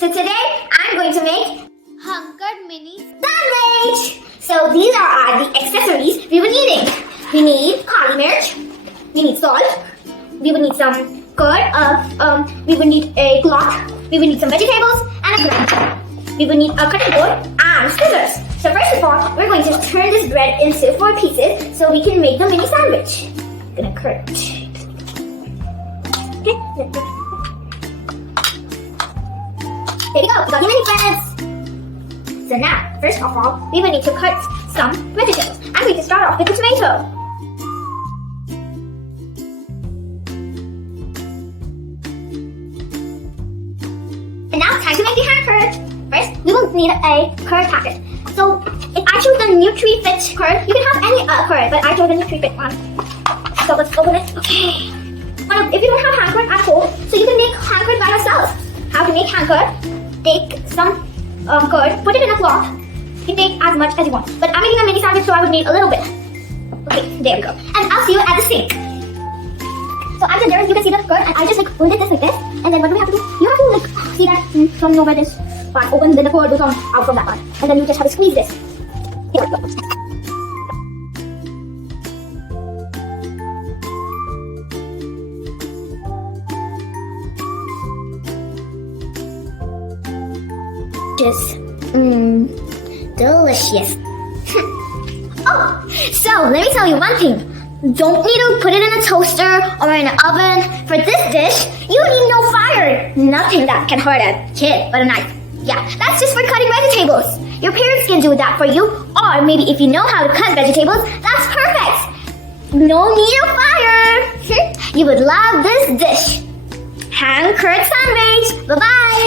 So today I'm going to make hunkered mini sandwich. So these are the accessories we were needing. We need cauli mirt, we need salt, we would need some curd, we would need a cloth, we would need some vegetables and a bread. We would need a cutting board and scissors. So first of all, we're going to turn this bread into 4 pieces so we can make the mini sandwich. I'm gonna cut it. Okay. There we go, we got the mini breads. So now, first of all, we will need to cut some vegetables. I'm going to start off with the tomato. And now, time to make the hand curd. First, we will need a curd packet. So, if I choose the Nutri-Fit curd, you can have any curd, but I chose the Nutri-Fit one. So let's open it. Okay. Now, if you don't have hand curd at home, so you can make hand curd by yourself. How to make hand curd? Take some curd, put it in a cloth. You take as much as you want. But I'm making a mini sandwich, so I would need a little bit. Okay, there we go. And I'll see you at the sink. So after there, you can see the curd, and I just hold it this like this. And then what do we have to do? You have to see that from over this part. Open, then the curd will come out from that part. And then you just have to squeeze this. Here we go. Delicious. Oh, so let me tell you one thing. Don't need to put it in a toaster or in an oven. For this dish, you need no fire. Nothing that can hurt a kid but a knife. Yeah, that's just for cutting vegetables. Your parents can do that for you. Or maybe if you know how to cut vegetables, that's perfect. No need of fire. You would love this dish. Hand curd sandwich. Bye-bye.